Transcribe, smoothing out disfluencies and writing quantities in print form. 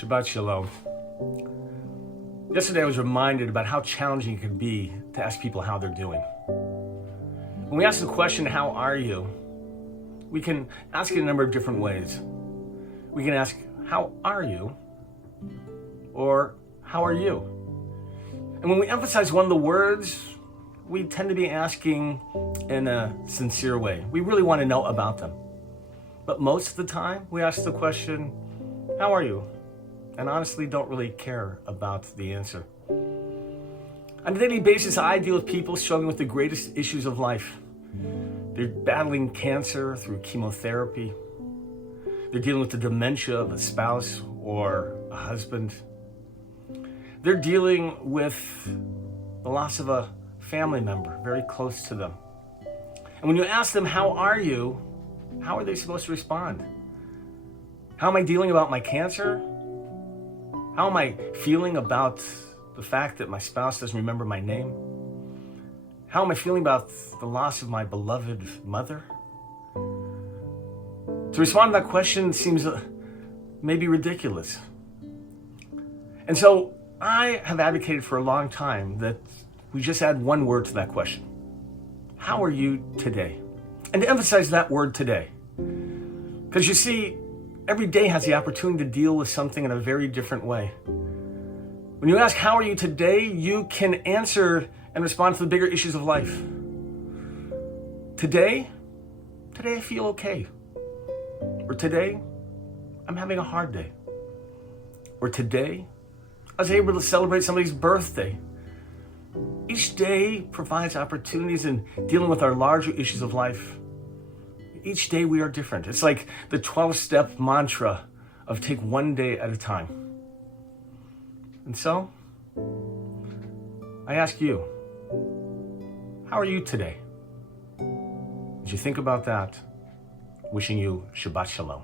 Shabbat Shalom. Yesterday I was reminded about how challenging it can be to ask people how they're doing. When we ask the question, how are you? We can ask it in a number of different ways. We can ask, how are you? Or, how are you? And when we emphasize one of the words, we tend to be asking in a sincere way. We really want to know about them. But most of the time, we ask the question, how are you? And honestly don't really care about the answer. On a daily basis, I deal with people struggling with the greatest issues of life. They're battling cancer through chemotherapy. They're dealing with the dementia of a spouse or a husband. They're dealing with the loss of a family member very close to them. And when you ask them, how are you? How are they supposed to respond? How am I dealing about my cancer? How am I feeling about the fact that my spouse doesn't remember my name? How am I feeling about the loss of my beloved mother? To respond to that question seems maybe ridiculous. And so I have advocated for a long time that we just add one word to that question. How are you today? And to emphasize that word today. Because you see, every day has the opportunity to deal with something in a very different way. When you ask, how are you today? You can answer and respond to the bigger issues of life. Today I feel okay. Or today, I'm having a hard day. Or today, I was able to celebrate somebody's birthday. Each day provides opportunities in dealing with our larger issues of life. Each day we are different. It's like the 12-step mantra of take one day at a time. And so, I ask you, how are you today? As you think about that, wishing you Shabbat Shalom.